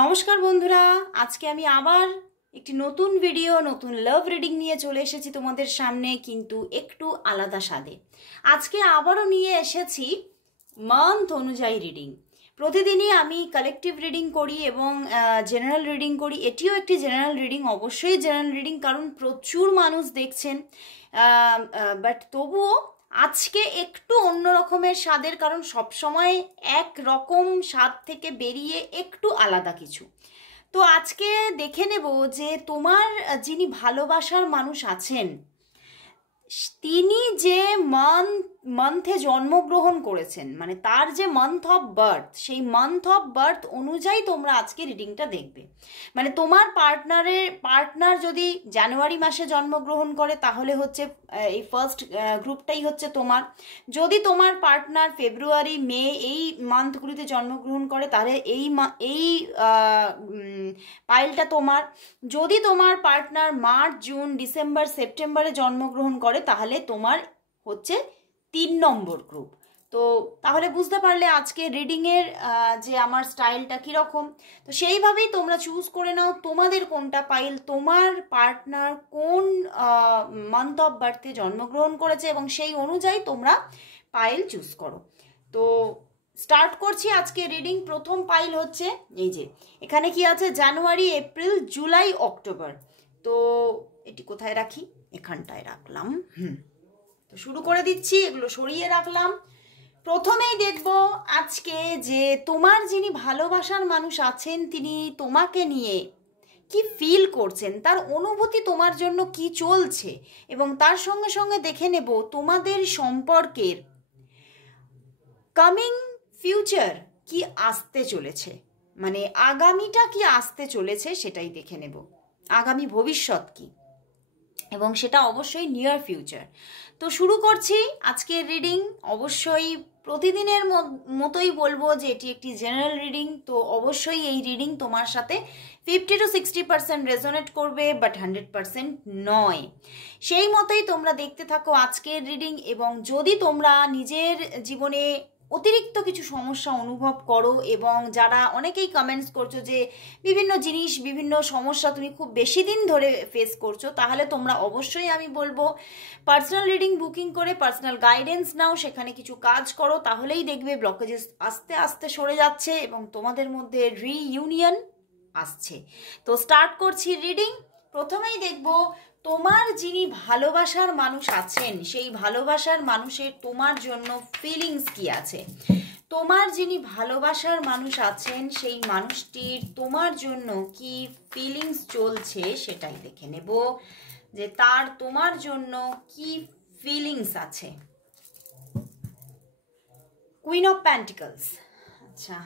নমস্কার বন্ধুরা, আজকে আমি আবার একটি নতুন ভিডিও নতুন লাভ রিডিং নিয়ে চলে এসেছি তোমাদের সামনে, কিন্তু একটু আলাদা স্বাদে। আজকে আবারও নিয়ে এসেছি মান্থ অনুযায়ী রিডিং। প্রতিদিনই আমি কালেকটিভ রিডিং করি এবং জেনারেল রিডিং করি। এটিও একটি জেনারেল রিডিং, অবশ্যই জেনারেল রিডিং, কারণ প্রচুর মানুষ দেখছেন। বাট তবুও আজকে একটু অন্য রকমের স্বাদের, কারণ সবসময় এক রকম স্বাদ থেকে বেরিয়ে একটু আলাদা কিছু। তো আজকে দেখে নেব যে তোমার যিনি ভালোবাসার মানুষ আছেন, তিনি যে মান্থে জন্মগ্রহণ করেছেন, মানে তার যে মান্থ অফ বার্থ, সেই মান্থ অফ বার্থ অনুযায়ী তোমরা আজকে রিডিংটা দেখবে। মানে তোমার পার্টনার যদি জানুয়ারি মাসে জন্মগ্রহণ করে তাহলে হচ্ছে এই ফার্স্ট গ্রুপটাই হচ্ছে তোমার। যদি তোমার পার্টনার ফেব্রুয়ারি মে এই মান্থগুলিতে জন্মগ্রহণ করে তাহলে এই পাইলটা তোমার। যদি তোমার পার্টনার মার্চ জুন ডিসেম্বর সেপ্টেম্বরে জন্মগ্রহণ করে তাহলে তোমার হচ্ছে 3 নম্বর গ্রুপ। তো তাহলে বুঝতে পারলে আজকে রিডিংয়ের যে আমার স্টাইলটা কীরকম। তো সেইভাবেই তোমরা চুজ করে নাও তোমাদের কোনটা পাইল, তোমার পার্টনার কোন মান্থ অফ বার্থে জন্মগ্রহণ করেছে, এবং সেই অনুযায়ী তোমরা পাইল চুজ করো। তো স্টার্ট করছি আজকে রিডিং। প্রথম পাইল হচ্ছে এই যে, এখানে কি আছে, জানুয়ারি এপ্রিল জুলাই অক্টোবর। তো এটি কোথায় রাখি, এখানটায় রাখলাম। তো শুরু করে দিচ্ছি, এগুলো সরিয়ে রাখলাম। প্রথমেই দেখব আজকে যে তোমার যিনি ভালোবাসার মানুষ আছেন তিনি তোমাকে নিয়ে কি ফিল করছেন, তার অনুভূতি তোমার জন্য কি চলছে, এবং তার সঙ্গে সঙ্গে দেখে নেব তোমাদের সম্পর্কের কামিং ফিউচার কি আসতে চলেছে, মানে আগামীটা কি আসতে চলেছে সেটাই দেখে নেব, আগামী ভবিষ্যৎ কি, এবং সেটা অবশ্যই নিয়ার ফিউচার। তো শুরু করছি আজকের রিডিং। অবশ্যই প্রতিদিনের মতোই বলবো যে এটি একটি জেনারেল রিডিং, তো অবশ্যই এই রিডিং তোমার সাথে 50 to 60% রেজোনেট করবে, বাট 100% নয়। সেই মতোই তোমরা দেখতে থাকো আজকের রিডিং। এবং যদি তোমরা নিজের জীবনে অতিরিক্ত কিছু সমস্যা অনুভব করো, এবং যারা অনেকেই কমেন্টস করছো যে বিভিন্ন জিনিস বিভিন্ন সমস্যা তুমি খুব বেশি দিন ধরে ফেস করছো, তাহলে তোমরা অবশ্যই আমি বলবো পার্সোনাল রিডিং বুকিং করে পার্সোনাল গাইডেন্স নাও, সেখানে কিছু কাজ করো, তাহলেই দেখবে ব্লকেজেস আস্তে আস্তে সরে যাচ্ছে এবং তোমাদের মধ্যে রিইউনিয়ন আসছে। তো স্টার্ট করছি রিডিং। প্রথমেই দেখব তোমার যিনি ভালোবাসার মানুষ আছেন সেই ভালোবাসার মানুষের তোমার জন্য ফিলিংস কি আছে। তোমার যিনি ভালোবাসার মানুষ আছেন সেই মানুষটির তোমার জন্য কি ফিলিংস চলছে সেটাই দেখে নেব, যে তার তোমার জন্য কি ফিলিংস আছে। Queen of pentacles. আচ্ছা,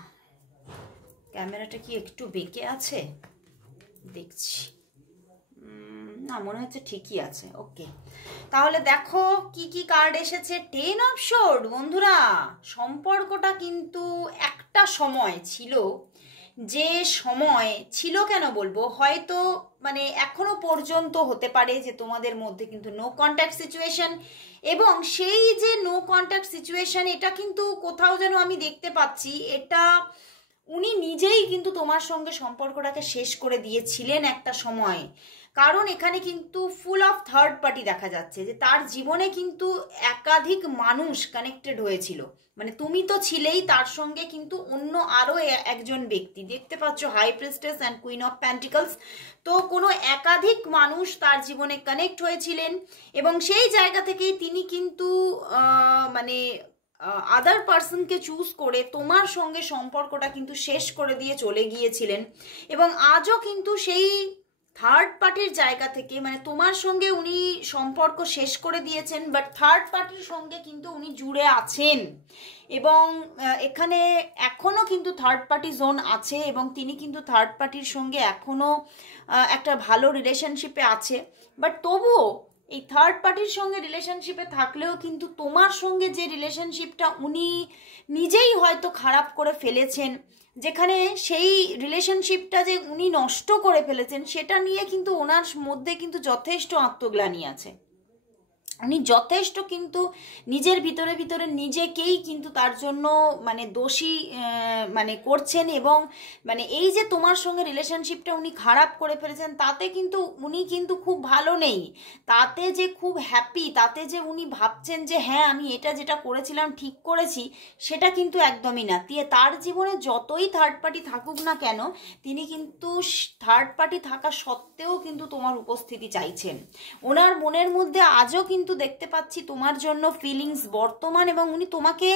ক্যামেরাটা কি একটু বেঁকে আছে, দেখছি না, মনে হচ্ছে ঠিকই আছে। ওকে, তাহলে দেখো কি কি কার্ড এসেছে। 10 অফ সোর্ড। বন্ধুরা, সম্পর্কটা কিন্তু একটা সময় ছিল, যে সময় ছিল কেন বলবো, হয়তো মানে এখনো পর্যন্ত হতে পারে যে তোমাদের মধ্যে কিন্তু নো কন্ট্যাক্ট সিচুয়েশন, এবং সেই যে নো কন্ট্যাক্ট সিচুয়েশন এটা কিন্তু কোথাও যেন আমি দেখতে পাচ্ছি এটা উনি নিজেই কিন্তু তোমার সঙ্গে সম্পর্কটাকে শেষ করে দিয়েছিলেন একটা সময়। কারণ এখানে কিন্তু ফুল অফ থার্ড পার্টি দেখা যাচ্ছে, যে তার জীবনে কিন্তু একাধিক মানুষ কানেক্টেড হয়েছিল। মানে তুমি তো ছিলেই, তার সঙ্গে কিন্তু অন্য আরও একজন ব্যক্তি দেখতে পাচ্ছ, high priestess and queen of pentacles. তো কোনো একাধিক মানুষ তার জীবনে কানেক্ট হয়েছিলেন, এবং সেই জায়গা থেকেই তিনি কিন্তু মানে আদার পার্সনকে চুজ করে তোমার সঙ্গে সম্পর্কটা কিন্তু শেষ করে দিয়ে চলে গিয়েছিলেন। এবং আজও কিন্তু সেই থার্ড পার্টির জায়গা থেকে, মানে তোমার সঙ্গে উনি সম্পর্ক শেষ করে দিয়েছেন, বাট থার্ড পার্টির সঙ্গে কিন্তু উনি জুড়ে আছেন, এবং এখানে এখনও কিন্তু থার্ড পার্টি জোন আছে, এবং তিনি কিন্তু থার্ড পার্টির সঙ্গে এখনও একটা ভালো রিলেশনশিপে আছে। বাট তবুও এই থার্ড পার্টির সঙ্গে রিলেশনশিপে থাকলেও কিন্তু তোমার সঙ্গে যে রিলেশনশিপটা উনি নিজেই হয়তো খারাপ করে ফেলেছেন, যেখানে সেই রিলেশনশিপটা যে উনি নষ্ট করে ফেলেছেন সেটা নিয়ে কিন্তু ওনার মধ্যে কিন্তু যথেষ্ট আত্মগ্লানি আছে। উনি যথেষ্ট কিন্তু নিজের ভিতরে ভিতরে নিজেকেই কিন্তু তার জন্য মানে দোষী মানে করছেন, এবং মানে এই যে তোমার সঙ্গে রিলেশনশিপটা উনি খারাপ করে ফেলেছেন তাতে কিন্তু উনি কিন্তু খুব ভালো নেই, তাতে যে খুব হ্যাপি, তাতে যে উনি ভাবছেন যে হ্যাঁ আমি এটা যেটা করেছিলাম ঠিক করেছি, সেটা কিন্তু একদমই না। তার জীবনে যতই থার্ড পার্টি থাকুক না কেন, তিনি কিন্তু থার্ড পার্টি থাকা সত্ত্বেও কিন্তু তোমার উপস্থিতি চাইছেন। ওনার মনের মধ্যে আজও কিন্তু দেখতে পাচ্ছি তোমার জন্য ফিলিংস বর্তমান, এবং উনি তোমাকে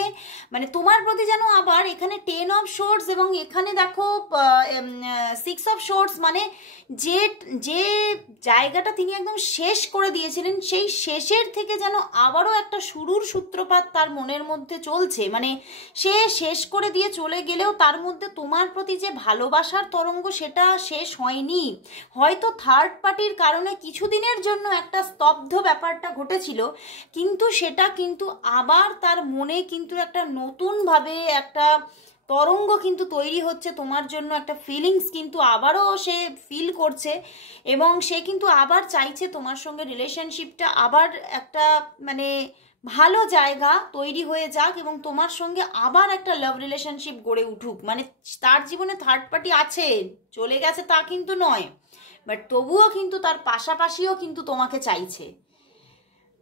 মানে তোমার প্রতি যেন আবার এখানে 10 অফ সোর্স এবং এখানে দেখো 6 অফ সোর্স, মানে যে যে জায়গাটা তিনি একদম শেষ করে দিয়েছিলেন সেই শেষের থেকে যেন আবারও একটা শুরুর সূত্রপাত তার মনের মধ্যে চলছে। মানে সে শেষ করে দিয়ে চলে গেলেও তার মধ্যে তোমার প্রতি যে ভালোবাসার তরঙ্গ সেটা শেষ হয়নি। হয়তো থার্ড পার্টির কারণে কিছুদিনের জন্য একটা স্তব্ধ ব্যাপারটা ঘটেছিল, কিন্তু সেটা কিন্তু আবার তার মনে কিন্তু একটা নতুনভাবে একটা তরঙ্গ কিন্তু তৈরি হচ্ছে তোমার জন্য, একটা ফিলিংস কিন্তু আবারও সে ফিল করছে, এবং সে কিন্তু আবার চাইছে তোমার সঙ্গে রিলেশনশিপটা আবার একটা মানে ভালো জায়গা তৈরি হয়ে যাক, এবং তোমার সঙ্গে আবার একটা লাভ রিলেশনশিপ গড়ে উঠুক। মানে তার জীবনে থার্ড পার্টি আছে, চলে গেছে তা কিন্তু নয়, বাট তবুও কিন্তু তার পাশাপাশিও কিন্তু তোমাকে চাইছে।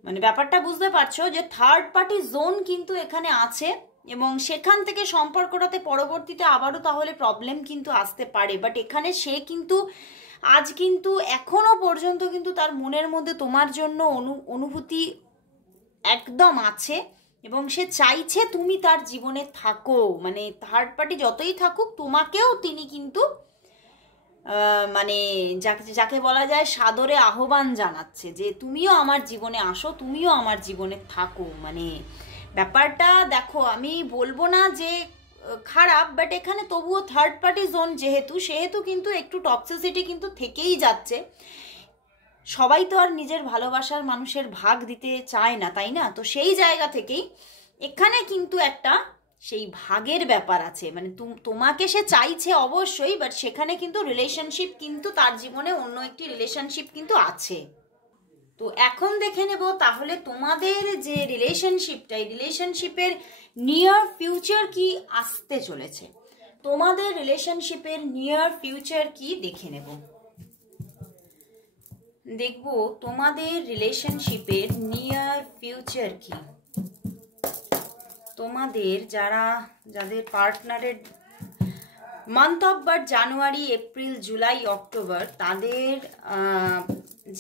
মানে ব্যাপারটা বুঝতে পারছো যে থার্ড পার্টি জোন কিন্তু এখানে আছে, এবং সেখান থেকে সম্পর্কটাতে পরবর্তীতে আবারও তাহলে প্রবলেম কিন্তু আসতে পারে। বাট এখানে সে কিন্তু আজ কিন্তু এখনো পর্যন্ত কিন্তু তার মনের মধ্যে তোমার জন্য অনুভূতি একদম আছে, এবং সে চাইছে তুমি তার জীবনে থাকো। মানে থার্ড পার্টি যতই থাকুক তোমাকেও তিনি কিন্তু মানে যাকে বলা যায় সাদরে আহ্বান জানাচ্ছে যে তুমিও আমার জীবনে আসো, তুমিও আমার জীবনে থাকো। মানে ব্যাপারটা দেখো, আমি বলবো না যে খারাপ, বাট এখানে তবুও থার্ড পার্টি জোন সেহেতু কিন্তু একটু টক্সিসিটি কিন্তু থেকেই যাচ্ছে। সবাই তো আর নিজের ভালোবাসার মানুষের ভাগ দিতে চায় না, তাই না? তো সেই জায়গা থেকেই এখানে কিন্তু একটা সেই ভাগের ব্যাপার আছে। মানে তোমাকে সে চাইছে অবশ্যই, বাট সেখানে কিন্তু রিলেশনশিপ কিন্তু তার জীবনে অন্য একটি রিলেশনশিপ কিন্তু আছে। তো এখন দেখে নেব তাহলে তোমাদের যে রিলেশনশিপটা, এই রিলেশনশিপের নিয়ার ফিউচার কি আসতে চলেছে। তোমাদের রিলেশনশিপের নিয়ার ফিউচার কি দেখে নেব। দেখব তোমাদের রিলেশনশিপের নিয়ার ফিউচার কি। তোমাদের যাদের পার্টনারের month of birth January, April, July, October, তাদের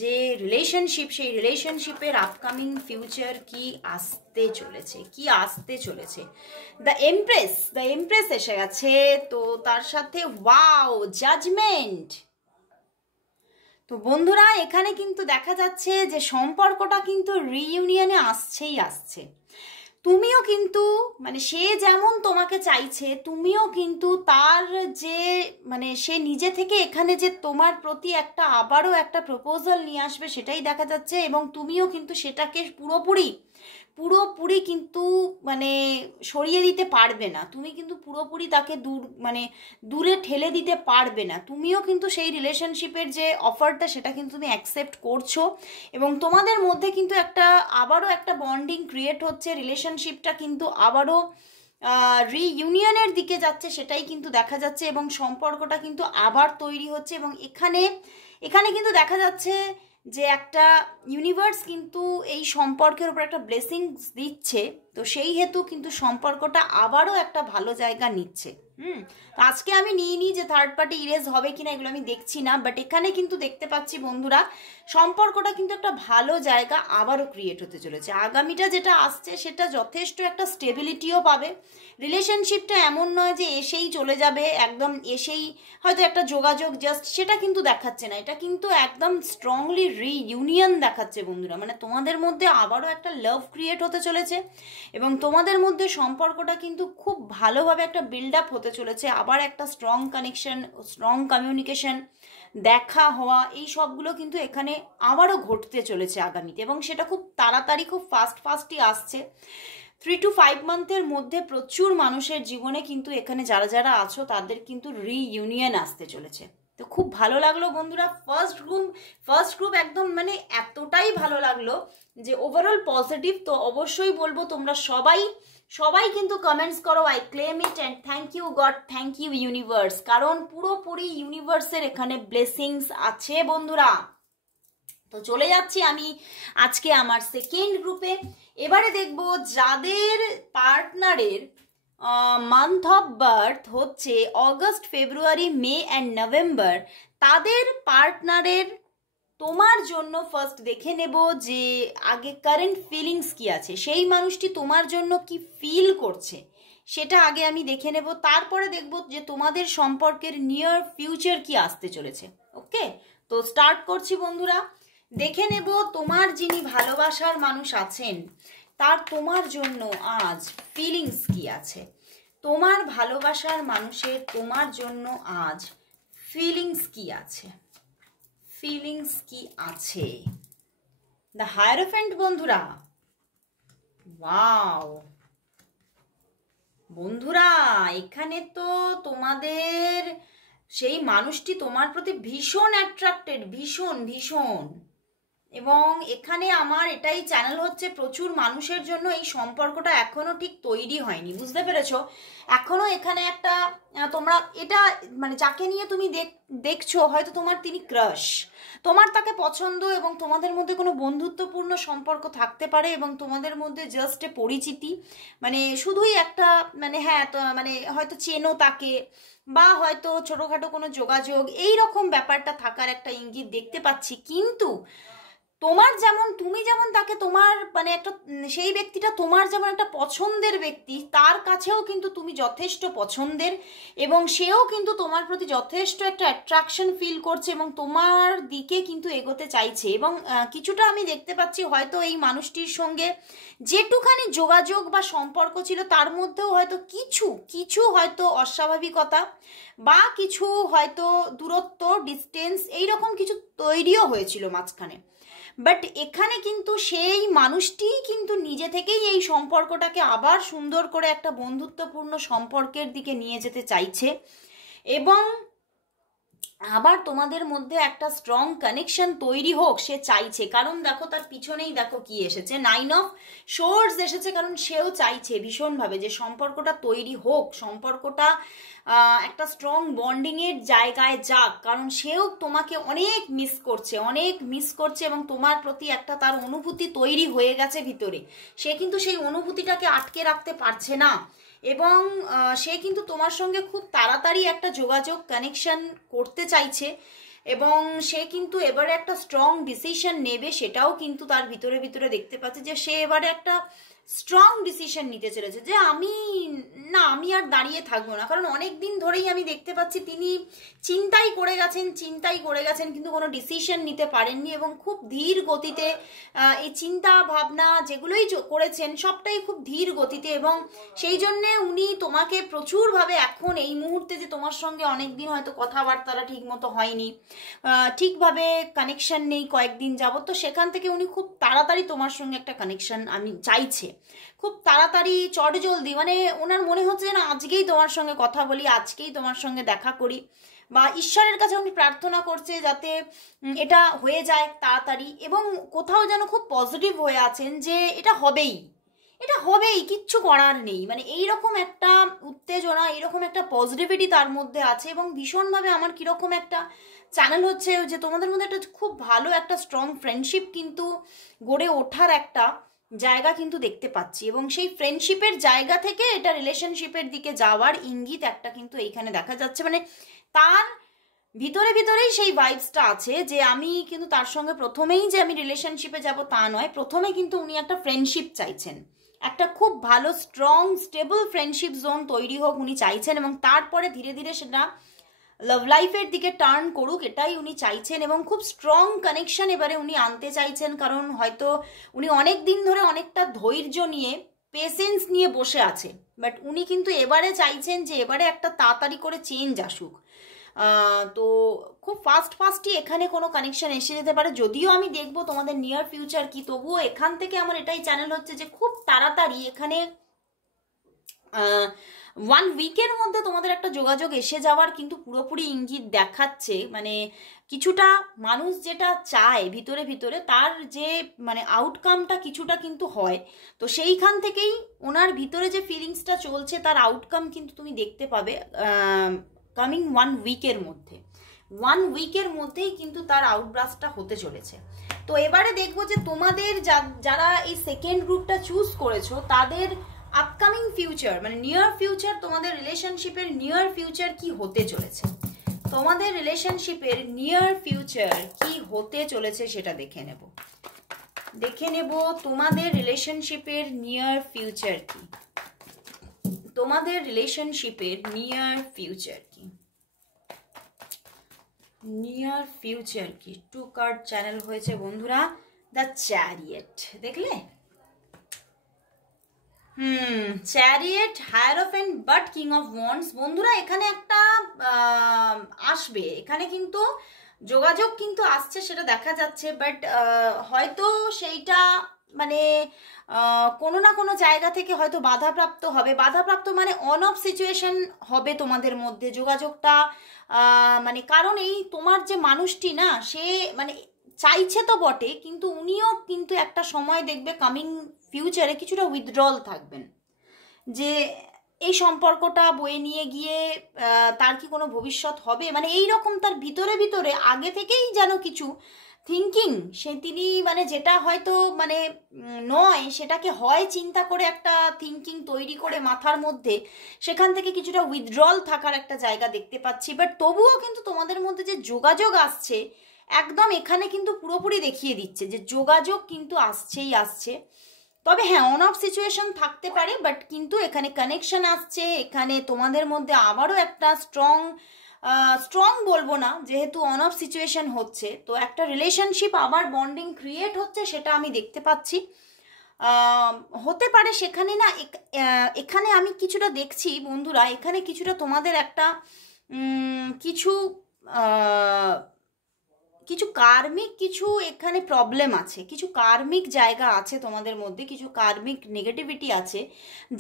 যে রিলেশনশিপ, সেই রিলেশনশিপের আপকামিং ফিউচার কি আসতে চলেছে। দ্য এমপ্রেস এসে গেছে। তো তার সাথে ওয়াও, জাজমেন্ট। তো বন্ধুরা এখানে কিন্তু দেখা যাচ্ছে যে সম্পর্কটা কিন্তু রিইউনিয়নে আসছে। তুমিও কিন্তু মানে সে যেমন তোমাকে চাইছে, তুমিও কিন্তু তার যে মানে সে নিজে থেকে এখানে যে তোমার প্রতি একটা আবারও একটা প্রপোজাল নিয়ে আসবে সেটাই দেখা যাচ্ছে, এবং তুমিও কিন্তু সেটাকে পুরোপুরি কিন্তু মানে সরিয়ে দিতে পারবে না। তুমি কিন্তু পুরোপুরি তাকে দূরে ঠেলে দিতে পারবে না। তুমিও কিন্তু সেই রিলেশনশিপের যে অফারটা সেটা কিন্তু তুমি অ্যাকসেপ্ট করছো, এবং তোমাদের মধ্যে কিন্তু আবারও একটা বন্ডিং ক্রিয়েট হচ্ছে। রিলেশনশিপটা কিন্তু আবারও রিইউনিয়নের দিকে যাচ্ছে, সেটাই কিন্তু দেখা যাচ্ছে, এবং সম্পর্কটা কিন্তু আবার তৈরি হচ্ছে। এবং এখানে কিন্তু দেখা যাচ্ছে যে একটা ইউনিভার্স কিন্তু এই সম্পর্কের উপর একটা ব্লেসিংস দিচ্ছে। তো সেই হেতু কিন্তু সম্পর্কটা আবারও একটা ভালো জায়গা নিচ্ছে। তো আজকে আমি নিইনি যে থার্ড পার্টি ইরেজ হবে কিনা, এগুলো আমি দেখছি না, বাট এখানে কিন্তু দেখতে পাচ্ছি বন্ধুরা সম্পর্কটা কিন্তু একটা ভালো জায়গা আবারও ক্রিয়েট হতে চলেছে। আগামীটা যেটা আসছে সেটা যথেষ্ট একটা স্টেবিলিটিও পাবে। রিলেশনশিপটা এমন নয় যে এসেই চলে যাবে, একদম এসেই হয়তো একটা যোগাযোগ জাস্ট, সেটা কিন্তু দেখাচ্ছে না। এটা কিন্তু একদম স্ট্রংলি রিইউনিয়ন দেখাচ্ছে বন্ধুরা। মানে তোমাদের মধ্যে আবারও একটা লাভ ক্রিয়েট হতে চলেছে, এবং তোমাদের মধ্যে সম্পর্কটা কিন্তু খুব ভালোভাবে একটা বিল্ড আপ হতে চলেছে। আবার একটা স্ট্রং কানেকশন, স্ট্রং কমিউনিকেশন, দেখা হওয়া, এই সবগুলো কিন্তু এখানে আবারও ঘটতে চলেছে আগামীতে, এবং সেটা খুব তাড়াতাড়ি খুব ফাস্টই আসছে। 3 to 5 মান্থের মধ্যে প্রচুর মানুষের জীবনে কিন্তু এখানে যারা আছো তাদের কিন্তু রিইউনিয়ন আসতে চলেছে। তো খুব ভালো লাগলো বন্ধুরা। ফার্স্ট গ্রুপ একদম মানে এতটাই ভালো লাগলো যে ওভারঅল পজিটিভ। তো অবশ্যই বলবো তোমরা সবাই কিন্তু কমেন্টস করো, I claim it and thank you God, thank you universe, কারণ পুরোপুরি ইউনিভার্সের এখানে ব্লেসিংস আছে বন্ধুরা। তো চলে যাচ্ছি আমি আজকে আমার সেকেন্ড গ্রুপে। এবারে দেখবো যাদের পার্টনারের মান্থ অফ বার্থ হচ্ছে August, February, May and November, তাদের পার্টনারের তোমার জন্য ফার্স্ট দেখে নেব যে আগে কারেন্ট ফিলিংস কি আছে, সেই মানুষটি তোমার জন্য কি ফিল করছে সেটা আগে আমি দেখে নেব। তারপরে দেখব যে তোমাদের সম্পর্কের নিয়ার ফিউচার কি আসতে চলেছে। ওকে, তো স্টার্ট করছি বন্ধুরা। দেখে নেব তোমার যিনি ভালোবাসার মানুষ আছেন তার তোমার জন্য আজ ফিলিংস কি আছে। তোমার ভালোবাসার মানুষের তোমার জন্য আজ ফিলিংস কি আছে, ফিলিংস কি আছে। দ্য হায়ারোফ্যান্ট বন্ধুরা, ওয়াও বন্ধুরা, এখানে তো তোমাদের সেই মানুষটি তোমার প্রতি ভীষণ অ্যাট্রাক্টেড, ভীষণ ভীষণ। এবং এখানে আমার এটাই চ্যানেল হচ্ছে প্রচুর মানুষের জন্য এই সম্পর্কটা এখনো ঠিক তৈরি হয়নি, বুঝতে পেরেছো? এখনো এখানে একটা তোমরা এটা মানে যাকে নিয়ে তুমি দেখছো হয়তো তোমার তিনি ক্রাশ, তোমার তাকে পছন্দ এবং তোমাদের মধ্যে কোনো বন্ধুত্বপূর্ণ সম্পর্ক থাকতে পারে এবং তোমাদের মধ্যে জাস্ট পরিচিতি, মানে শুধুই একটা মানে হ্যাঁ তো মানে হয়তো চেনো তাকে বা হয়তো ছোটোখাটো কোনো যোগাযোগ এই রকম ব্যাপারটা থাকার একটা ইঙ্গিত দেখতে পাচ্ছি। কিন্তু তোমার যেমন তুমি যেমন তাকে তোমার মানে একটা সেই ব্যক্তিটা তোমার যেমন একটা পছন্দের ব্যক্তি, তার কাছেও কিন্তু তুমি যথেষ্ট পছন্দের এবং সেও কিন্তু তোমার প্রতি যথেষ্ট একটা অ্যাট্রাকশন ফিল করছে এবং তোমার দিকে কিন্তু এগোতে চাইছে। এবং কিছুটা আমি দেখতে পাচ্ছি হয়তো এই মানুষটির সঙ্গে যেটুখানি যোগাযোগ বা সম্পর্ক ছিল তার মধ্যেও হয়তো কিছু হয়তো অস্বাভাবিকতা বা কিছু হয়তো দূরত্ব, ডিস্টেন্স এইরকম কিছু তৈরিও হয়েছিল মাঝখানে। বাট এখানে কিন্তু সেই মানুষটি কিন্তু নিজে থেকেই এই সম্পর্কটাকে আবার সুন্দর করে একটা বন্ধুত্বপূর্ণ সম্পর্কের দিকে নিয়ে যেতে চাইছে এবং আবার তোমাদের মধ্যে একটা স্ট্রং কানেকশন তৈরি হোক সে চাইছে। কারণ দেখো তার পিছনেই দেখো কি এসেছে, 9 অফ সোর্স এসেছে, কারণ সেও চাইছে ভীষণভাবে যে সম্পর্কটা তৈরি হোক, সম্পর্কটা একটা স্ট্রং বন্ডিংয়ের জায়গায় যাক, কারণ সেও তোমাকে অনেক মিস করছে এবং তোমার প্রতি একটা তার অনুভূতি তৈরি হয়ে গেছে ভিতরে। সে কিন্তু সেই অনুভূতিটাকে আটকে রাখতে পারছে না এবং সে কিন্তু তোমার সঙ্গে খুব তাড়াতাড়ি একটা যোগাযোগ কানেকশন করতে চাইছে এবং সে কিন্তু এবারে একটা স্ট্রং ডিসিশন নেবে, সেটাও কিন্তু তার ভিতরে দেখতে পাচ্ছে যে সে এবারে একটা স্ট্রং ডিসিশন নিতে চলেছে যে আমি আর দাঁড়িয়ে থাকবো না। কারণ অনেক দিন ধরেই আমি দেখতে পাচ্ছি তিনি চিন্তাই করে গেছেন কিন্তু কোনো ডিসিশন নিতে পারেননি এবং খুব ধীর গতিতে এই চিন্তা ভাবনা যেগুলোই করেছেন সবটাই খুব ধীর গতিতে এবং সেই জন্যে উনি তোমাকে প্রচুরভাবে এখন এই মুহূর্তে যে তোমার সঙ্গে অনেকদিন হয়তো কথাবার্তাটা ঠিক মতো হয়নি, ঠিকভাবে কানেকশন নেই কয়েকদিন যাবত, তো সেখান থেকে উনি খুব তাড়াতাড়ি তোমার সঙ্গে একটা কানেকশন আমি চাইছে, খুব তাড়াতাড়ি চটজলদি, মানে ওনার মনে হচ্ছে না আজকেই তোমার সঙ্গে কথা বলি, আজকেই তোমার সঙ্গে দেখা করি, বা ঈশ্বরের কাছে উনি প্রার্থনা করছে যাতে এটা হয়ে যায় তাড়াতাড়ি এবং কোথাও যেন খুব পজিটিভ হয়ে আছেন যে এটা হবেই, কিচ্ছু করার নেই, মানে এইরকম একটা উত্তেজনা, এইরকম একটা পজিটিভিটি তার মধ্যে আছে এবং ভীষণভাবে আমার কীরকম একটা চ্যানেল হচ্ছে যে তোমাদের মধ্যে একটা খুব ভালো একটা স্ট্রং ফ্রেন্ডশিপ কিন্তু গড়ে ওঠার একটা জায়গা কিন্তু দেখতে পাচ্ছি এবং সেই ফ্রেন্ডশিপের জায়গা থেকে এটা রিলেশনশিপের দিকে যাওয়ার ইঙ্গিত একটা কিন্তু এইখানে দেখা যাচ্ছে। মানে তার ভিতরেই সেই ভাইবসটা আছে যে আমি কিন্তু তার সঙ্গে প্রথমেই যে আমি রিলেশনশিপে যাব তা নয়, প্রথমে কিন্তু উনি একটা ফ্রেন্ডশিপ চাইছেন, একটা খুব ভালো স্ট্রং স্টেবল ফ্রেন্ডশিপ জোন তৈরি হোক উনি চাইছেন এবং তারপরে ধীরে ধীরে সেটা লাভ লাইফের দিকে টার্ন করুক এটাই উনি চাইছেন এবং খুব স্ট্রং কানেকশন এবারে উনি আনতে চাইছেন। কারণ হয়তো উনি অনেক দিন ধরে অনেকটা ধৈর্য নিয়ে পেশেন্স নিয়ে বসে আছে, বাট উনি কিন্তু এবারে চাইছেন যে এবারে একটা তাড়াতাড়ি করে চেঞ্জ আসুক। তো খুব ফাস্টই এখানে কোনো কানেকশন এসে যেতে পারে, যদিও আমি দেখবো তোমাদের নিয়ার ফিউচার কি, তবুও এখান থেকে আমার এটাই চ্যানেল হচ্ছে যে খুব তাড়াতাড়ি এখানে 1 উইকের মধ্যে তোমাদের একটা যোগাযোগ এসে যাওয়ার কিন্তু পুরোপুরি ইঙ্গিত দেখাচ্ছে। মানে কিছুটা মানুষ যেটা চায় ভিতরে ভিতরে তার যে মানে আউটকামটা কিছুটা কিন্তু হয়। তো সেইখান থেকেই ওনার ভিতরে যে ফিলিংসটা চলছে তার আউটকাম কিন্তু তুমি দেখতে পাবে কামিং 1 উইকের মধ্যে। 1 উইকের মধ্যেই কিন্তু তার আউটব্রাস্টটা হতে চলেছে। তো এবারে দেখবো যে তোমাদের যারা এই সেকেন্ড গ্রুপটা চুজ করেছো তাদের আপকামিং ফিউচার মানে নিয়ার ফিউচার, তোমাদের রিলেশনশিপের নিয়ার ফিউচার কি হতে চলেছে, তোমাদের রিলেশনশিপের নিয়ার ফিউচার কি হতে চলেছে সেটা দেখে নেব। তোমাদের রিলেশনশিপের নিয়ার ফিউচার কি, তোমাদের রিলেশনশিপের নিয়ার ফিউচার কি, নিয়ার ফিউচার কি। 2 কার্ড চ্যানেল হয়েছে বন্ধুরা, দ্য চ্যারিয়েট, দেখলে chariot, hierophant, but king of wands. বন্ধুরা এখানে একটা আসবে, এখানে কিন্তু যোগাযোগ কিন্তু আসছে সেটা দেখা যাচ্ছে, বাট হয়তো সেইটা মানে কোনো না কোনো জায়গা থেকে হয়তো বাধাপ্রাপ্ত হবে। বাধাপ্রাপ্ত মানে অন অফ সিচুয়েশন হবে তোমাদের মধ্যে যোগাযোগটা, মানে কারণ এই তোমার যে মানুষটি না সে মানে চাইছে তো বটে, কিন্তু উনিও কিন্তু একটা সময় দেখবে কামিং ফিউচারে কিছুটা উইথড্রল থাকবেন, যে এই সম্পর্কটা বয়ে নিয়ে গিয়ে তার কি কোনো ভবিষ্যৎ হবে, মানে এই রকম তার ভিতরে ভিতরে আগে থেকেই যেন কিছু থিঙ্কিং সে তিনি মানে যেটা হয়তো মানে নয় সেটাকে হয় চিন্তা করে একটা থিঙ্কিং তৈরি করে মাথার মধ্যে, সেখান থেকে কিছুটা উইথড্রল থাকার একটা জায়গা দেখতে পাচ্ছি। বাট তবুও কিন্তু তোমাদের মধ্যে যে যোগাযোগ আসছে একদম এখানে কিন্তু পুরোপুরি দেখিয়ে দিচ্ছে যে যোগাযোগ কিন্তু আসছেই আসছে। তবে হ্যাঁ অন অফ সিচুয়েশন থাকতে পারে, বাট কিন্তু এখানে কানেকশন আসছে, এখানে তোমাদের মধ্যে আবারও একটা স্ট্রং বলবো না, যেহেতু অন অফ সিচুয়েশন হচ্ছে তো একটা রিলেশনশিপ আবার বন্ডিং ক্রিয়েট হচ্ছে সেটা আমি দেখতে পাচ্ছি। হতে পারে সেখানে না এখানে আমি কিছুটা দেখছি বন্ধুরা, এখানে কিছুটা তোমাদের একটা কিছু কিছু কার্মিক কিছু এখানে প্রবলেম আছে, কিছু কার্মিক জায়গা আছে তোমাদের মধ্যে, কিছু কার্মিক নেগেটিভিটি আছে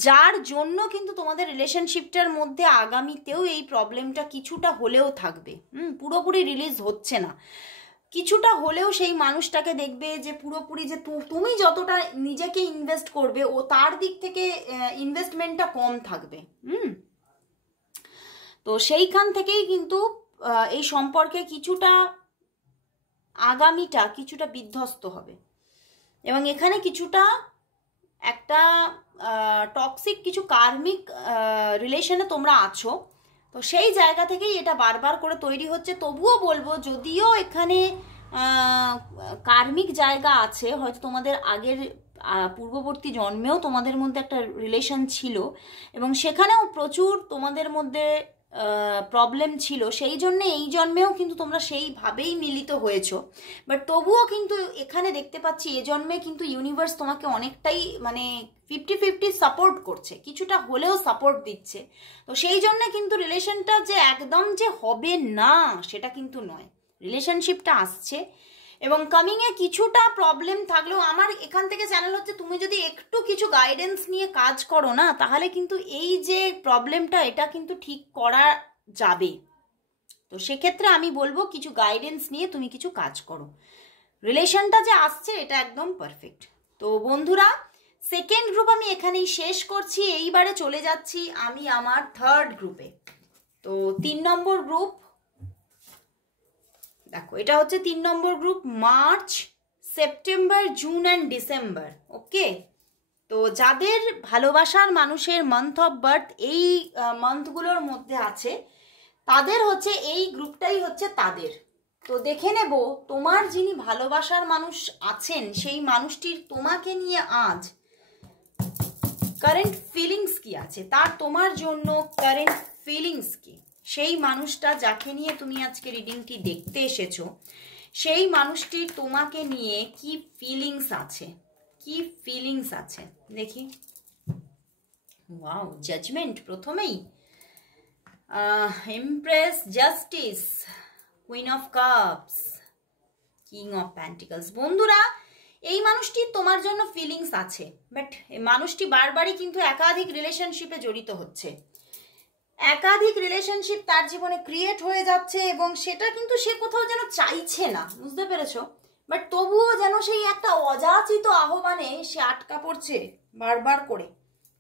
যার জন্য কিন্তু তোমাদের রিলেশনশিপটার মধ্যে আগামীতেও এই প্রবলেমটা কিছুটা হলেও থাকবে। পুরোপুরি রিলিজ হচ্ছে না, কিছুটা হলেও সেই মানুষটাকে দেখবে যে পুরোপুরি যে তুমি যতটা নিজেকে ইনভেস্ট করবে ও তার দিক থেকে ইনভেস্টমেন্টটা কম থাকবে। তো সেইখান থেকেই কিন্তু এই সম্পর্কে কিছুটা আগামীটা কিছুটা বিধ্বস্ত হবে, এবং এখানে কিছুটা একটা টক্সিক কিছু কার্মিক রিলেশনে তোমরা আছো। তো সেই জায়গা থেকেই এটা বারবার করে তৈরি হচ্ছে। তবুও বলবো যদিও এখানে কার্মিক জায়গা আছে, হয়তো তোমাদের আগের পূর্ববর্তী জন্মেও তোমাদের মধ্যে একটা রিলেশন ছিল এবং সেখানেও প্রচুর তোমাদের মধ্যে প্রবলেম ছিল, সেই জন্য এই জন্মেও কিন্তু তোমরা সেইভাবেই মিলিত হয়েছো। বাট তবুও কিন্তু এখানে দেখতে পাচ্ছি এ জন্মে কিন্তু ইউনিভার্স তোমাকে অনেকটাই মানে 50-50 সাপোর্ট করছে, কিছুটা হলেও সাপোর্ট দিচ্ছে। তো সেই জন্য কিন্তু রিলেশনটা যে একদম যে হবে না সেটা কিন্তু নয়, রিলেশনশিপটা আসছে এবং কামিংয়ে কিছুটা প্রবলেম থাকলেও আমার এখান থেকে চ্যানেল হচ্ছে তুমি যদি একটু কিছু গাইডেন্স নিয়ে কাজ করো না তাহলে কিন্তু এই যে প্রবলেমটা এটা কিন্তু ঠিক করা যাবে। তো সেক্ষেত্রে আমি বলবো কিছু গাইডেন্স নিয়ে তুমি কিছু কাজ করো, রিলেশনটা যে আসছে এটা একদম পারফেক্ট। তো বন্ধুরা সেকেন্ড গ্রুপ আমি এখানেই শেষ করছি, এইবারে চলে যাচ্ছি আমি আমার থার্ড গ্রুপে। তো 3 নম্বর গ্রুপ দেখো, এটা হচ্ছে 3 নম্বর group, March, September, June and December. Okay, তো যাদের ভালোবাসার মানুষের মান্থ অফ বার্থ এই মান্থগুলোর মধ্যে আছে তাদের হচ্ছে এই গ্রুপটাই হচ্ছে তাদের। তো দেখে নেব তোমার যিনি ভালোবাসার মানুষ আছেন সেই মানুষটির তোমাকে নিয়ে আজ কারেন্ট ফিলিংস কি আছে, তার তোমার জন্য কারেন্ট ফিলিংস কি, সেই মানুষটা যাকে নিয়ে তুমি আজকে রিডিংটি দেখতে এসেছো সেই মানুষটির তোমাকে নিয়ে কি ফিলিংস আছে, কি ফিলিংস আছে দেখি। ওয়াও, জাজমেন্ট প্রথমেই, empress, justice, queen of cups, king of pentacles. বন্ধুরা এই মানুষটির তোমার জন্য ফিলিংস আছে, বাট মানুষটি বারবারই কিন্তু একাধিক রিলেশনশিপে জড়িত হচ্ছে। একাধিক রিলেশনশিপ তার জীবনে ক্রিয়েট হয়ে যাচ্ছে এবং সেটা কিন্তু সে কোথাও যেন চাইছে না, বুঝতে পেরেছো? বাট তবুও যেন সেই একটা অযাচিত আহ্বানে সে আটকা পড়ছে বারবার করে।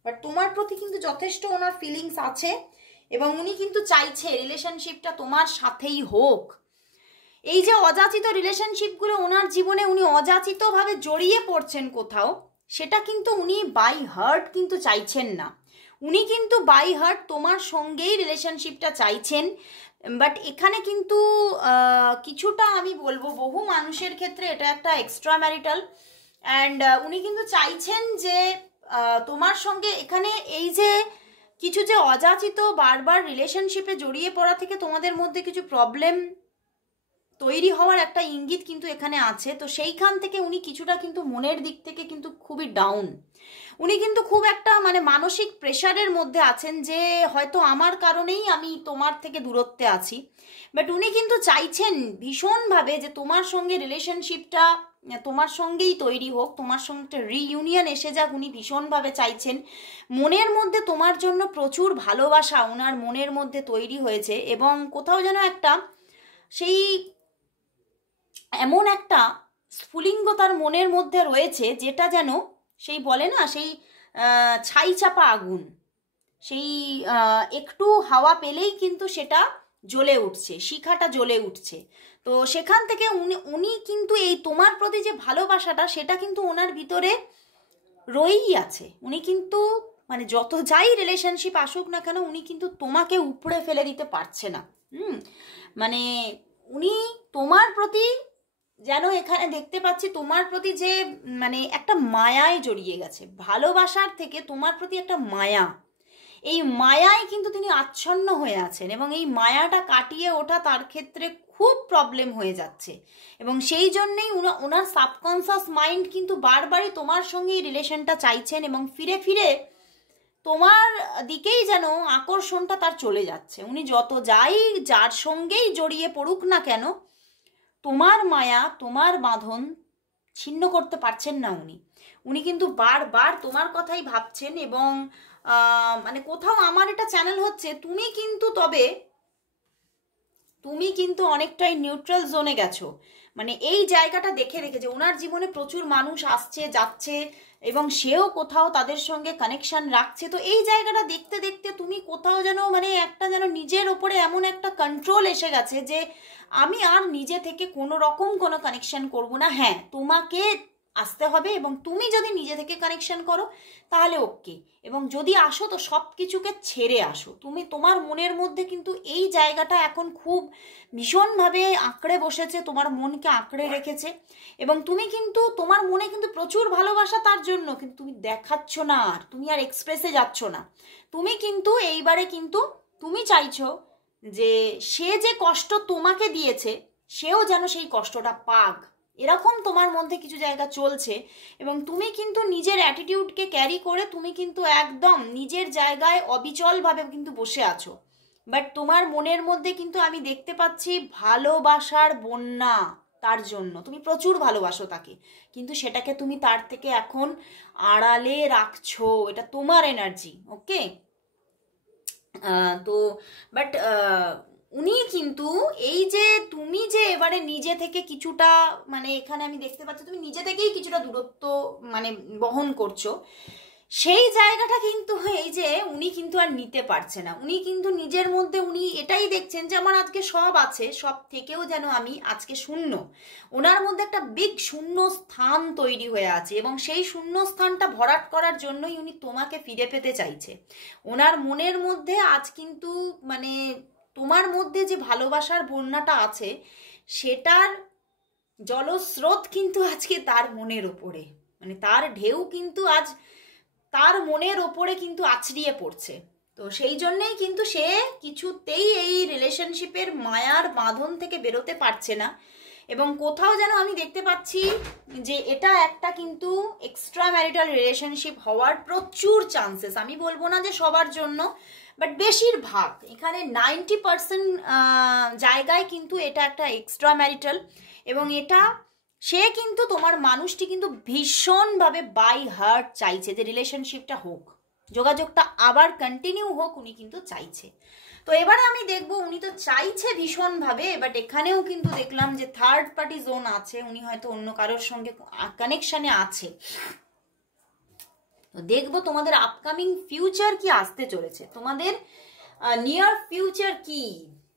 বাট তোমার প্রতি কিন্তু যথেষ্ট ওনার ফিলিংস আছে এবং উনি কিন্তু চাইছে রিলেশনশিপটা তোমার সাথেই হোক। এই যে অযাচিত রিলেশনশিপগুলো ওনার জীবনে উনি অযাচিতভাবে জড়িয়ে পড়ছেন কোথাও, সেটা কিন্তু উনি বাই হার্ট কিন্তু চাইছেন না। উনি কিন্তু বাই হার্ট তোমার সঙ্গেই রিলেশনশিপটা চাইছেন। বাট এখানে কিন্তু কিছুটা আমি বলবো বহু মানুষের ক্ষেত্রে এটা একটা এক্সট্রা ম্যারিটাল, অ্যান্ড উনি কিন্তু চাইছেন যে তোমার সঙ্গে এখানে এই যে কিছু যে অযাচিত বারবার রিলেশনশিপে জড়িয়ে পড়া থেকে তোমাদের মধ্যে কিছু প্রবলেম তৈরি হওয়ার একটা ইঙ্গিত কিন্তু এখানে আছে। তো সেইখান থেকে উনি কিছুটা কিন্তু মনের দিক থেকে কিন্তু খুবই ডাউন। উনি কিন্তু খুব একটা মানে মানসিক প্রেশারের মধ্যে আছেন যে হয়তো আমার কারণেই আমি তোমার থেকে দূরত্বে আছি। বাট উনি কিন্তু চাইছেন ভীষণভাবে যে তোমার সঙ্গে রিলেশনশিপটা তোমার সঙ্গেই তৈরি হোক, তোমার সঙ্গে একটা রিইউনিয়ন এসে যাক, উনি ভীষণভাবে চাইছেন। মনের মধ্যে তোমার জন্য প্রচুর ভালোবাসা ওনার মনের মধ্যে তৈরি হয়েছে এবং কোথাও যেন একটা সেই এমন একটা স্ফুলিঙ্গতার মনের মধ্যে রয়েছে যেটা যেন সেই বলে না সেই ছাই চাপা আগুন, সেই একটু হাওয়া পেলেই কিন্তু সেটা জ্বলে উঠছে, শিখাটা জ্বলে উঠছে। তো সেখান থেকে উনি কিন্তু এই তোমার প্রতি যে ভালোবাসাটা সেটা কিন্তু ওনার ভিতরে রয়েই আছে। উনি কিন্তু মানে যত যাই রিলেশনশিপ আসুক না কেন উনি কিন্তু তোমাকে উপড়ে ফেলে দিতে পারছে না। মানে উনি তোমার প্রতি যেন এখানে দেখতে পাচ্ছি তোমার প্রতি যে মানে একটা মায়ায় জড়িয়ে গেছে, ভালোবাসার থেকে তোমার প্রতি একটা মায়া, এই মায়ায় কিন্তু তিনি আচ্ছন্ন হয়ে আছেন এবং এই মায়াটা কাটিয়ে ওঠা তার ক্ষেত্রে খুব প্রবলেম হয়ে যাচ্ছে। এবং সেই জন্যেই ওনার সাবকনসিয়াস মাইন্ড কিন্তু বারবারই তোমার সঙ্গে এই রিলেশনটা চাইছেন এবং ফিরে ফিরে তোমার দিকেই যেন আকর্ষণটা তার চলে যাচ্ছে। উনি যত যাই যার সঙ্গেই জড়িয়ে পড়ুক না কেন তোমার মায়া তোমার বাঁধন ছিন্ন করতে পারছেন না উনি কিন্তু বারবার তোমার কথাই ভাবছেন এবং মানে কোথাও আমার এটা চ্যানেল হচ্ছে তুমি কিন্তু অনেকটাই নিউট্রাল জোনে গেছো। মানে এই জায়গাটা দেখে রেখেছে ওনার জীবনে প্রচুর মানুষ আসছে যাচ্ছে এবং সেও কোথাও তাদের সঙ্গে কানেকশন রাখছে। তো এই জায়গাটা দেখতে দেখতে তুমি কোথাও যেন মানে একটা যেন নিজের ওপরে এমন একটা কন্ট্রোল এসে গেছে যে আমি আর নিজে থেকে কোনো রকম কোনো কানেকশন করব না। হ্যাঁ, তোমাকে আসতে হবে এবং তুমি যদি নিজে থেকে কানেকশন করো তাহলে ওকে, এবং যদি আসো তো সব কিছুকে ছেড়ে আসো। তোমার মনের মধ্যে কিন্তু এই জায়গাটা এখন খুব ভীষণভাবে আঁকড়ে বসেছে, তোমার মনকে আঁকড়ে রেখেছে এবং তুমি কিন্তু তোমার মনে কিন্তু প্রচুর ভালোবাসা তার জন্য, কিন্তু তুমি দেখাচ্ছ না, আর তুমি আর এক্সপ্রেসে যাচ্ছ না। তুমি কিন্তু এইবারে কিন্তু তুমি চাইছো যে সে যে কষ্ট তোমাকে দিয়েছে সেও যেন সেই কষ্টটা পাক, এরকম তোমার মধ্যে কিছু জায়গা চলছে এবং তুমি কিন্তু নিজের অ্যাটিটিউডকে ক্যারি করে তুমি কিন্তু একদম নিজের জায়গায় অবিচলভাবে কিন্তু বসে আছো। বাট তোমার মনের মধ্যে কিন্তু আমি দেখতে পাচ্ছি ভালোবাসার বন্যা, তার জন্য তুমি প্রচুর ভালোবাসো তাকে, কিন্তু সেটাকে তুমি তার থেকে এখন আড়ালে রাখছো, এটা তোমার এনার্জি। ওকে, তো বাট উনি কিন্তু এই যে তুমি যে এবারে নিজে থেকে কিছুটা মানে এখানে আমি দেখতে পাচ্ছি তুমি নিজে থেকেই কিছুটা দূরত্ব মানে বহন করছো, সেই জায়গাটা কিন্তু এই যে উনি কিন্তু আর নিতে পারছে না। উনি কিন্তু নিজের মধ্যে উনি এটাই দেখছেন যে আমার আজকে সব আছে, সব থেকেও যেন আমি আজকে শূন্য। ওনার মধ্যে একটা বিগ শূন্য স্থান তৈরি হয়ে আছে এবং সেই শূন্য স্থানটা ভরাট করার জন্যই উনি তোমাকে ফিরে পেতে চাইছে। ওনার মনের মধ্যে আজ কিন্তু মানে তোমার মধ্যে যে ভালোবাসার বন্যাটা আছে সেটার জলস্রোত কিন্তু আজকে তার মনের ওপরে, মানে তার ঢেউ কিন্তু আজ তার মনের ওপরে কিন্তু আছড়িয়ে পড়ছে। তো সেই জন্যেই কিন্তু সে কিছুতেই এই রিলেশনশিপের মায়ার বাঁধন থেকে বেরোতে পারছে না এবং কোথাও যেন আমি দেখতে পাচ্ছি যে এটা একটা কিন্তু এক্সট্রা ম্যারিটাল রিলেশনশিপ হওয়ার প্রচুর চান্সেস। আমি বলবো না যে সবার জন্য, বাট বেশিরভাগ এখানে 90% জায়গায় কিন্তু এটা একটা এক্সট্রা ম্যারিটাল এবং এটা সে কিন্তু তোমার মানুষটি কিন্তু ভীষণভাবে বাই হার্ট চাইছে যে রিলেশনশিপটা হোক। যোগাযোগটা আবার কন্টিনিউ হোক উনি কিন্তু চাইছে। তো এবারে আমি দেখব উনি তো চাইছে ভীষণভাবে, বাট এখানেও কিন্তু দেখলাম যে থার্ড পার্টি জোন আছে, উনি হয়তো অন্য কারোর সঙ্গে কানেকশানে আছে। তো দেখবো তোমাদের আপকামিং ফিউচার কি আসতে চলেছে, তোমাদের নিয়ার ফিউচার কি,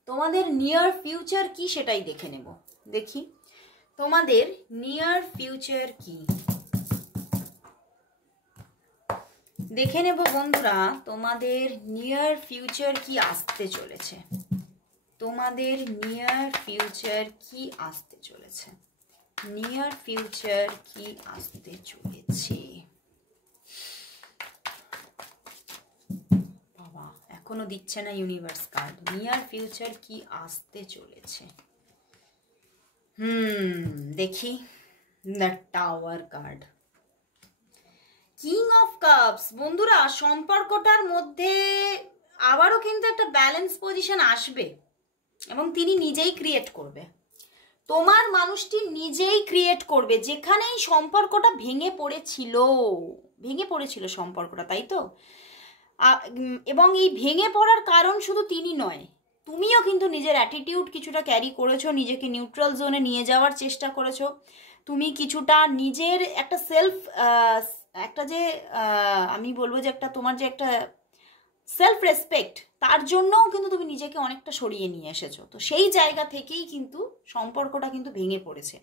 তোমাদের নিয়ার ফিউচার কি সেটাই দেখে নেব। দেখি তোমাদের নিয়ার ফিউচার কি, দেখে নেব বন্ধুরা তোমাদের নিয়ার ফিউচার কি আসতে চলেছে, তোমাদের নিয়ার ফিউচার কি আসতে চলেছে, নিয়ার ফিউচার কি আসতে চলেছে। বাবা এখনো দিচ্ছে না ইউনিভার্স কার্ড, নিয়ার ফিউচার কি আসতে চলেছে। দেখি the tower card, king of cups. বন্ধুরা সম্পর্কটার মধ্যে আবারও কিন্তু একটা ব্যালেন্স পজিশন আসবে এবং তিনি নিজেই ক্রিয়েট করবে, তোমার মানুষটি নিজেই ক্রিয়েট করবে। যেখানেই সম্পর্কটা ভেঙে পড়েছিল সম্পর্কটা, তাই তো, এবং এই ভেঙে পড়ার কারণ শুধু তিনি নয়, তুমিও কিন্তু নিজের অ্যাটিটিউড কিছুটা ক্যারি করেছো, নিজেকে নিউট্রাল জোনে নিয়ে যাওয়ার চেষ্টা করেছো, তুমি কিছুটা নিজের একটা একটা যে আমি বলবো যে একটা তোমার যে একটা সেলফ রেসপেক্ট, তার জন্যও কিন্তু তুমি নিজেকে অনেকটা সরিয়ে নিয়ে এসেছো। তো সেই জায়গা থেকেই কিন্তু সম্পর্কটা কিন্তু ভেঙে পড়েছে,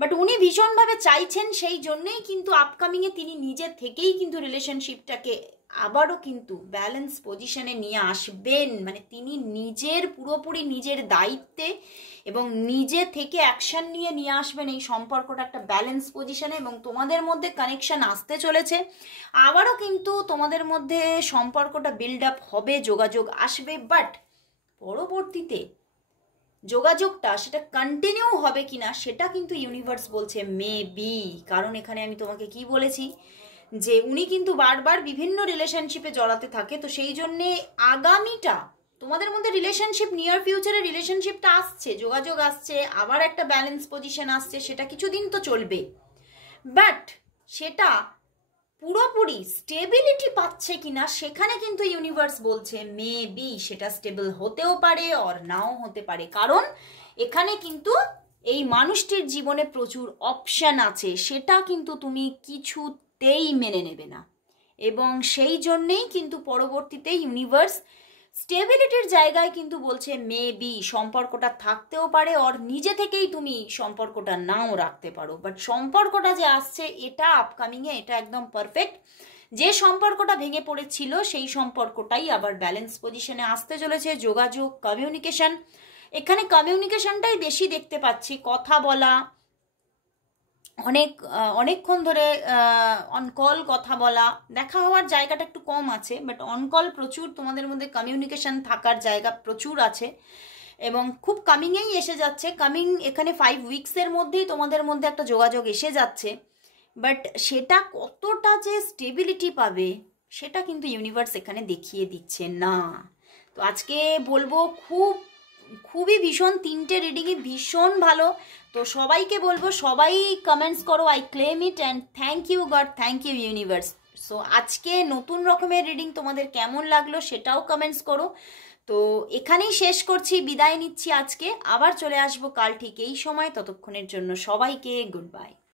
বাট উনি ভীষণভাবে চাইছেন, সেই জন্যেই কিন্তু আপকামিংয়ে তিনি নিজের থেকেই কিন্তু রিলেশনশিপটাকে আবারও কিন্তু ব্যালেন্স পজিশনে নিয়ে আসবেন। মানে তিনি পুরোপুরি নিজের দায়িত্বে এবং নিজে থেকে অ্যাকশন নিয়ে আসবেন এই সম্পর্কটা একটা ব্যালেন্স পজিশনে, এবং তোমাদের মধ্যে কানেকশন আসতে চলেছে। আবারও কিন্তু তোমাদের মধ্যে সম্পর্কটা বিল্ড আপ হবে, যোগাযোগ আসবে, বাট পরবর্তীতে যোগাযোগটা সেটা কন্টিনিউ হবে কিনা সেটা কিন্তু ইউনিভার্স বলছে মেবি। কারণ এখানে আমি তোমাকে কি বলেছি যে উনি কিন্তু বারবার বিভিন্ন রিলেশনশিপে জড়াতে থাকে, তো সেই জন্যে আগামীটা তোমাদের মধ্যে রিলেশনশিপ, নিয়ার ফিউচারে রিলেশনশিপটা আসছে, যোগাযোগ আসছে, আবার একটা ব্যালেন্স পজিশন আসছে, সেটা কিছুদিন তো চলবে, বাট সেটা পুরোপুরি স্টেবিলিটি পাচ্ছে কিনা সেখানে কিন্তু ইউনিভার্স বলছে মেবি সেটা স্টেবল হতেও পারে অর নাও হতে পারে। কারণ এখানে কিন্তু এই মানুষটির জীবনে প্রচুর অপশন আছে, সেটা কিন্তু তুমি কিছুতেই মেনে নেবে না, এবং সেই জন্যেই কিন্তু পরবর্তীতে ইউনিভার্স স্টেবিলিটির জায়গায় কিন্তু বলছে মেবি সম্পর্কটা থাকতেও পারে, ওর নিজে থেকেই তুমি সম্পর্কটা নাও রাখতে পারো, বাট সম্পর্কটা যে আসছে এটা আপকামিংয়ে এটা একদম পারফেক্ট। যে সম্পর্কটা ভেঙে পড়েছিল সেই সম্পর্কটাই আবার ব্যালেন্স পজিশনে আসতে চলেছে। যোগাযোগ, কমিউনিকেশন, এখানে কমিউনিকেশনটাই বেশি দেখতে পাচ্ছি, কথা বলা, অনেকক্ষণ ধরে অনকল কথা বলা, দেখা হওয়ার জায়গাটা একটু কম আছে, বাট অনকল প্রচুর তোমাদের মধ্যে কমিউনিকেশন থাকার জায়গা প্রচুর আছে, এবং খুব কামিংয়েই এসে যাচ্ছে। কামিং এখানে 5 উইকসের মধ্যেই তোমাদের মধ্যে একটা যোগাযোগ এসে যাচ্ছে, বাট সেটা কতটা যে স্টেবিলিটি পাবে সেটা কিন্তু ইউনিভার্স এখানে দেখিয়ে দিচ্ছে না। তো আজকে বলবো খুবই ভীষণ 3টে রিডিংই ভীষণ ভালো। তো সবাইকে বলবো সবাই কমেন্টস করো I claim it and thank you God, thank you universe. So আজকে নতুন রকমের রিডিং তোমাদের কেমন লাগলো সেটাও কমেন্টস করো। তো এখানেই শেষ করছি, বিদায় নিচ্ছি আজকে, আবার চলে আসবো কাল ঠিক এই সময়। ততক্ষণের জন্য সবাইকে গুড বাই।